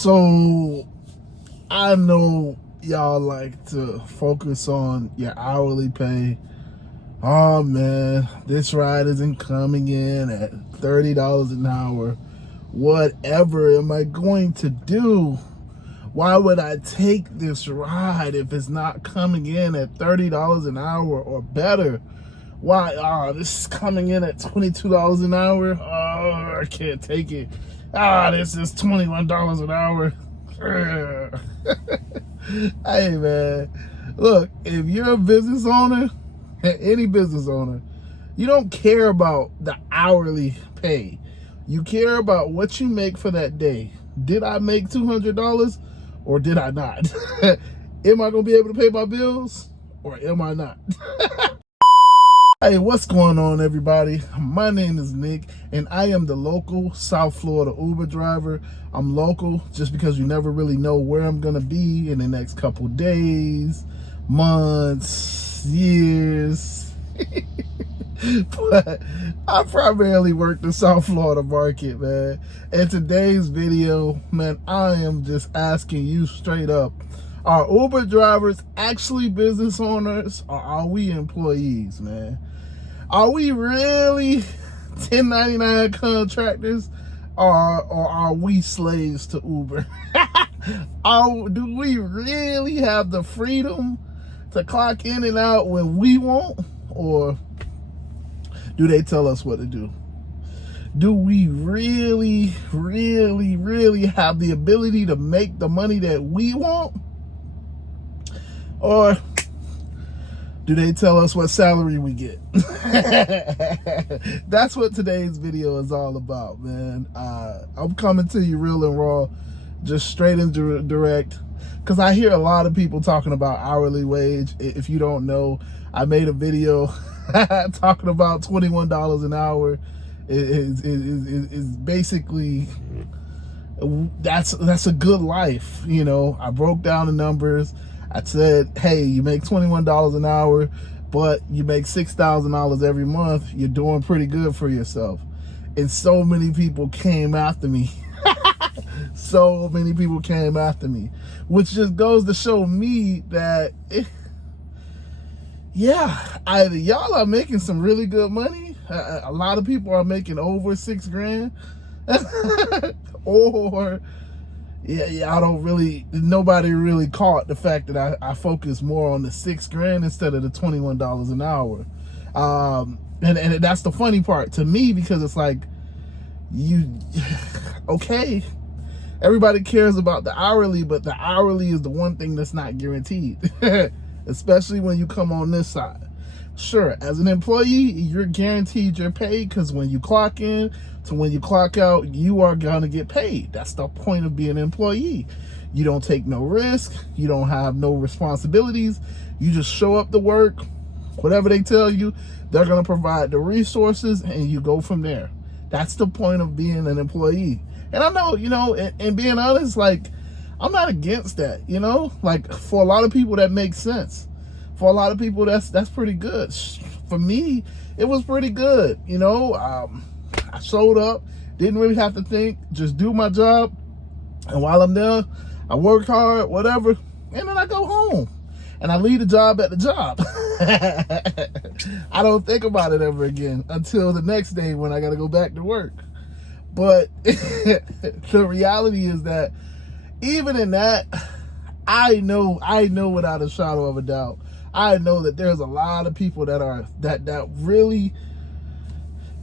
So I know y'all like to focus on your hourly pay. Oh man, this ride isn't coming in at $30 an hour. Whatever am I going to do? Why would I take this ride if it's not coming in at $30 an hour or better? Why? Oh, this is coming in at $22 an hour. Oh, I can't take it. This is $21 an hour. Hey man, look, if you're a business owner, any business owner, you don't care about the hourly pay. You care about what you make for that day. Did I make $200 or did I not? Am I gonna be able to pay my bills or am I not? Hey, what's going on, everybody? My name is Nick, and I am the local South Florida Uber driver. I'm local just because you never really know where I'm going to be in the next couple days, months, years. But I primarily work the South Florida market, man. In today's video, man, I am just asking you straight up, are Uber drivers actually business owners or are we employees, man? Are we really 1099 contractors or are we slaves to Uber? Do we really have the freedom to clock in and out when we want? Or do they tell us what to do? Do we really have the ability to make the money that we want? Or do they tell us what salary we get? That's what today's video is all about, man. I'm coming to you real and raw, just straight and direct, because I hear a lot of people talking about hourly wage. If you don't know, I made a video talking about $21 an hour. Is basically, that's a good life, you know. I broke down the numbers. I said, hey, you make $21 an hour, but you make $6,000 every month. You're doing pretty good for yourself. And so many people came after me. So many people came after me, which just goes to show me that, either y'all are making some really good money. A lot of people are making over $6,000, or nobody really caught the fact that I focus more on the $6,000 instead of the $21 an hour. And that's the funny part to me, because it's like, okay, everybody cares about the hourly, but the hourly is the one thing that's not guaranteed, especially when you come on this side. Sure, as an employee, you're guaranteed your pay, because when you clock in to when you clock out, you are going to get paid. That's the point of being an employee. You don't take no risk. You don't have no responsibilities. You just show up to work. Whatever they tell you, they're going to provide the resources, and you go from there. That's the point of being an employee. And I know, and being honest, like, I'm not against that, Like, for a lot of people, that makes sense. For a lot of people, that's pretty good. For me, it was pretty good. I showed up, didn't really have to think, just do my job. And while I'm there, I work hard, whatever, and then I go home. And I leave the job at the job. I don't think about it ever again until the next day when I got to go back to work. But the reality is that even in that, I know without a shadow of a doubt, I know that there's a lot of people that really,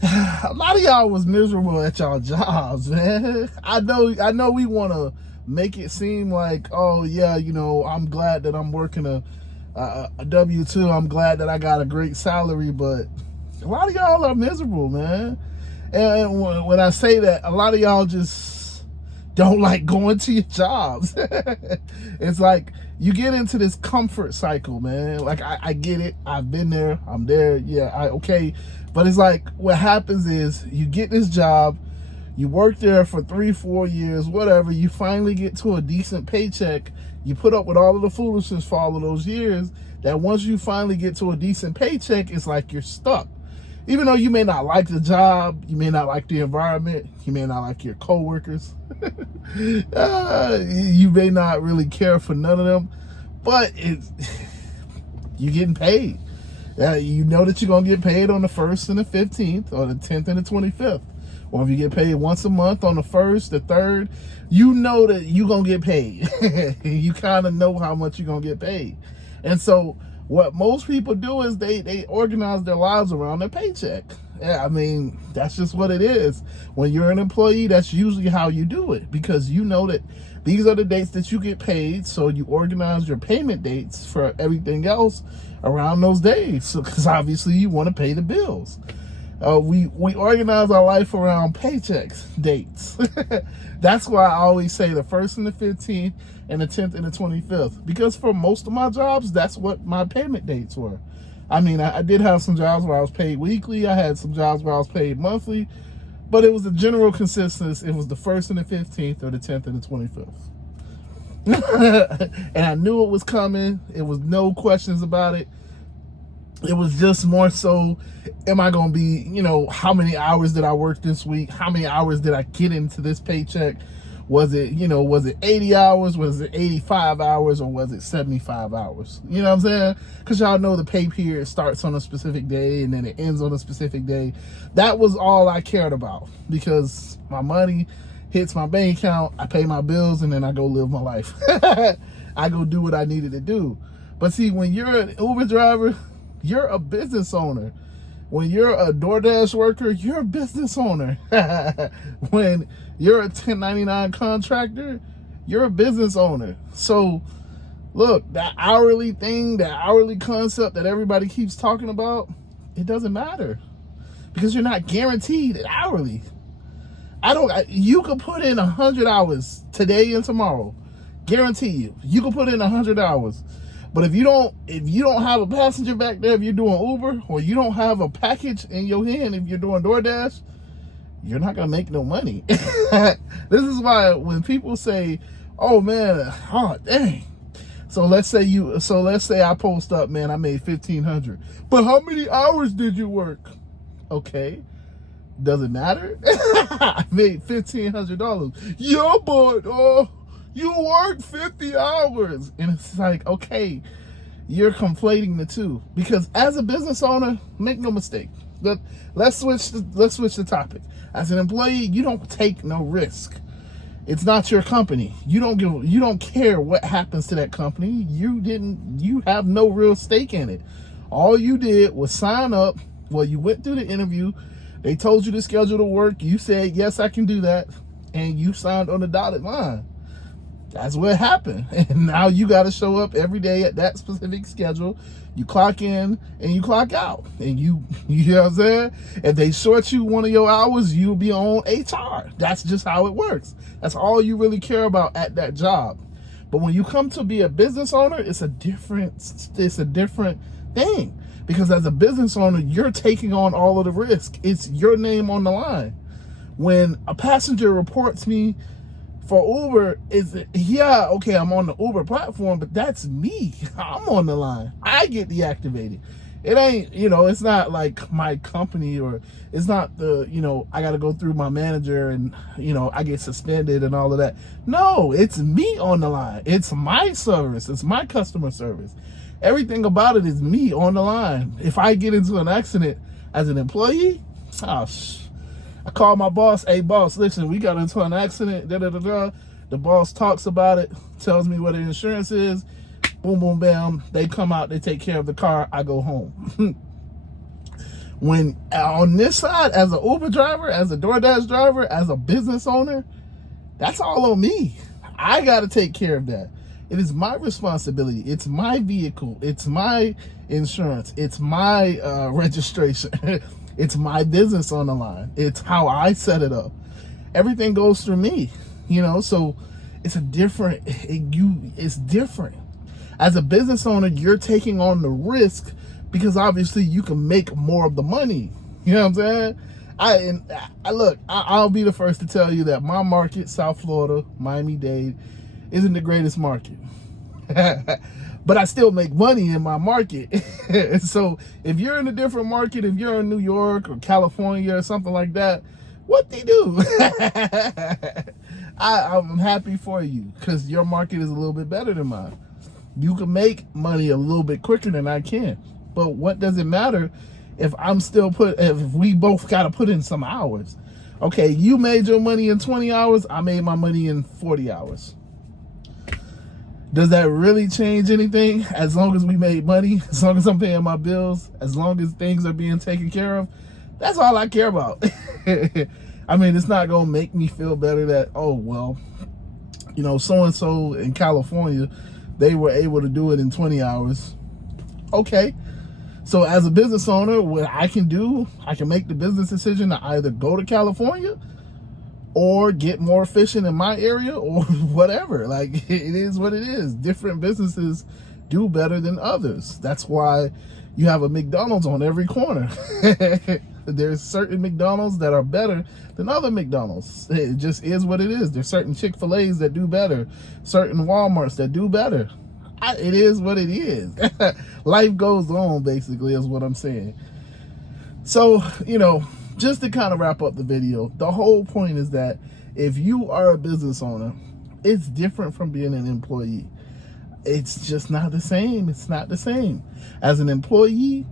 a lot of y'all was miserable at y'all jobs, man. I know we want to make it seem like, oh yeah, I'm glad that I'm working a W-2. I'm glad that I got a great salary, but a lot of y'all are miserable, man. And when I say that, a lot of y'all just don't like going to your jobs. It's like you get into this comfort cycle, man. Like, I get it. I've been there. I'm there. Yeah, okay. But it's like, what happens is you get this job, you work there for 3-4 years, whatever. You finally get to a decent paycheck. You put up with all of the foolishness for all of those years. That once you finally get to a decent paycheck, it's like you're stuck. Even though you may not like the job, you may not like the environment, you may not like your coworkers, you may not really care for none of them, but you're getting paid. You know that you're going to get paid on the 1st and the 15th, or the 10th and the 25th. Or if you get paid once a month on the 1st, the 3rd, you know that you're going to get paid. You kind of know how much you're going to get paid. And so what most people do is they organize their lives around their paycheck. Yeah, I mean, that's just what it is. When you're an employee, that's usually how you do it, because you know that these are the dates that you get paid, so you organize your payment dates for everything else around those days. So, because obviously you want to pay the bills. We organize our life around paychecks dates. That's why I always say the 1st and the 15th and the 10th and the 25th, because for most of my jobs, that's what my payment dates were. I mean, I did have some jobs where I was paid weekly. I had some jobs where I was paid monthly, but it was the general consistency. It was the 1st and the 15th, or the 10th and the 25th. And I knew it was coming. It was no questions about it. It was just more so, am I going to be, how many hours did I work this week? How many hours did I get into this paycheck? Was it 80 hours? Was it 85 hours? Or was it 75 hours? You know what I'm saying? Because y'all know the pay period starts on a specific day and then it ends on a specific day. That was all I cared about, because my money hits my bank account, I pay my bills, and then I go live my life. I go do what I needed to do. But see, when you're an Uber driver, you're a business owner. When you're a DoorDash worker, you're a business owner. When you're a 1099 contractor, you're a business owner. So look, that hourly thing, that hourly concept that everybody keeps talking about, it doesn't matter, because you're not guaranteed hourly. You could put in 100 hours today and tomorrow. Guarantee you could put in 100 hours. But if you don't have a passenger back there, if you're doing Uber, or you don't have a package in your hand if you're doing DoorDash, you're not gonna make no money. This is why when people say, "Oh man, oh dang," so let's say I post up, man, I made $1,500. But how many hours did you work? Okay, does it matter? I made $1,500. Yeah, but you worked 50 hours. And it's like, okay, you're conflating the two. Because as a business owner, make no mistake, let's switch the topic. As an employee, you don't take no risk. It's not your company. You don't care what happens to that company. You have no real stake in it. All you did was sign up. Well, you went through the interview. They told you to schedule the work. You said, yes, I can do that. And you signed on the dotted line. That's what happened. And now you got to show up every day at that specific schedule. You clock in and you clock out. And you know what I'm saying? If they short you one of your hours, you'll be on HR. That's just how it works. That's all you really care about at that job. But when you come to be a business owner, it's a different thing. Because as a business owner, you're taking on all of the risk. It's your name on the line. When a passenger reports me for Uber, I'm on the Uber platform, but that's me. I'm on the line. I get deactivated. It ain't, it's not like my company, or it's not I got to go through my manager and, I get suspended and all of that. No, it's me on the line. It's my service. It's my customer service. Everything about it is me on the line. If I get into an accident as an employee, I call my boss. Hey, boss, listen, we got into an accident. The boss talks about it, tells me what the insurance is. Boom, boom, bam. They come out. They take care of the car. I go home. When on this side, as an Uber driver, as a DoorDash driver, as a business owner, that's all on me. I got to take care of that. It is my responsibility. It's my vehicle. It's my insurance. It's my registration. It's my business on the line. It's how I set it up. Everything goes through me, so it's it's different. As a business owner, you're taking on the risk because obviously you can make more of the money. You know what I'm saying? I'll be the first to tell you that my market, South Florida, Miami-Dade, isn't the greatest market. But I still make money in my market. So if you're in a different market, if you're in New York or California or something like that, what they do? I'm happy for you because your market is a little bit better than mine. You can make money a little bit quicker than I can. But what does it matter if if we both got to put in some hours? Okay, you made your money in 20 hours, I made my money in 40 hours. Does that really change anything? As long as we made money, as long as I'm paying my bills, as long as things are being taken care of, that's all I care about. I mean, it's not going to make me feel better that, oh, well, you know, so-and-so in California, they were able to do it in 20 hours. Okay. So as a business owner, what I can do, I can make the business decision to either go to California or get more efficient in my area or whatever. Like, it is what it is. Different businesses do better than others. That's why you have a McDonald's on every corner. There's certain McDonald's that are better than other McDonald's. It just is what it is. There's certain Chick-fil-A's that do better, certain Walmarts that do better. It is what it is. Life goes on, basically, is what I'm saying. So, you know, just to kind of wrap up the video, the whole point is that if you are a business owner, it's different from being an employee. It's just not the same. It's not the same. As an employee,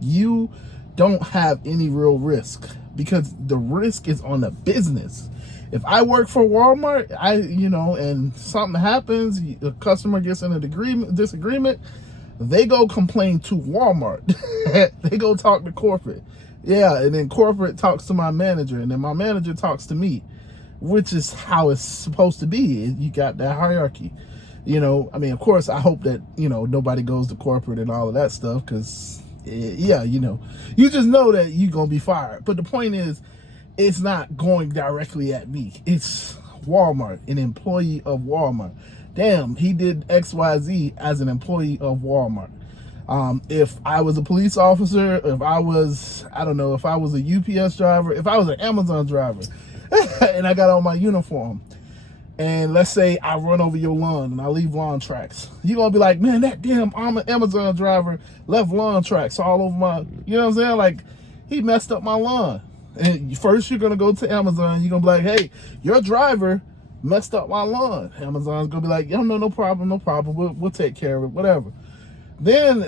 you don't have any real risk because the risk is on the business. If I work for Walmart, and something happens, a customer gets in a disagreement, they go complain to Walmart. They go talk to corporate. Yeah, and then corporate talks to my manager, and then my manager talks to me, which is how it's supposed to be. You got that hierarchy. You know, I mean, of course, I hope that, nobody goes to corporate and all of that stuff because, you just know that you're going to be fired. But the point is, it's not going directly at me. It's Walmart, an employee of Walmart. Damn, he did XYZ as an employee of Walmart. If I was a police officer, if I was a UPS driver, if I was an Amazon driver, and I got on my uniform, and let's say I run over your lawn and I leave lawn tracks, you're going to be like, man, that damn Amazon driver left lawn tracks all over my, you know what I'm saying? Like, he messed up my lawn. And first you're going to go to Amazon, you're going to be like, hey, your driver messed up my lawn. Amazon's going to be like, no problem. We'll take care of it, whatever. Then,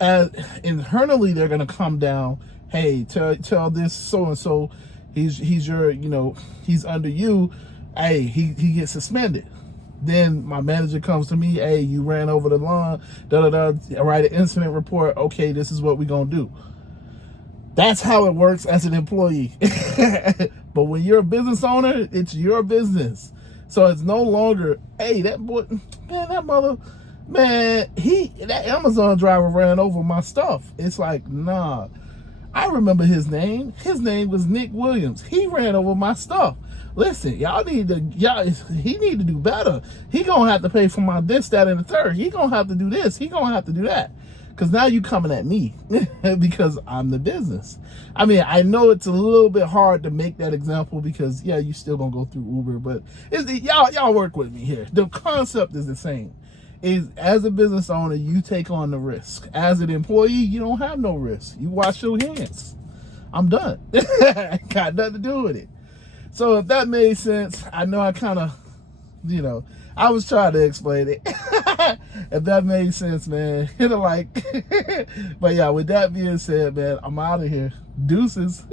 as internally, they're going to come down, hey, tell this so-and-so, he's your, he's under you. Hey, he gets suspended. Then my manager comes to me, hey, you ran over the lawn, I write an incident report. Okay, this is what we're going to do. That's how it works as an employee. But when you're a business owner, it's your business. So it's no longer, hey, that boy, man, that Amazon driver ran over my stuff. It's like, nah. I remember his name. His name was Nick Williams. He ran over my stuff. Listen, he need to do better. He gonna have to pay for my this, that, and the third. He gonna have to do this. He gonna have to do that. Because now you coming at me because I'm the business. I mean, I know it's a little bit hard to make that example because, yeah, you still going to go through Uber. But y'all work with me here. The concept is the same. As a business owner, you take on the risk. As an employee, you don't have no risk. You wash your hands. I'm done. Got nothing to do with it. So if that made sense, I know I kind of, I was trying to explain it. If that made sense, man, hit a like. But yeah, with that being said, man, I'm out of here. Deuces.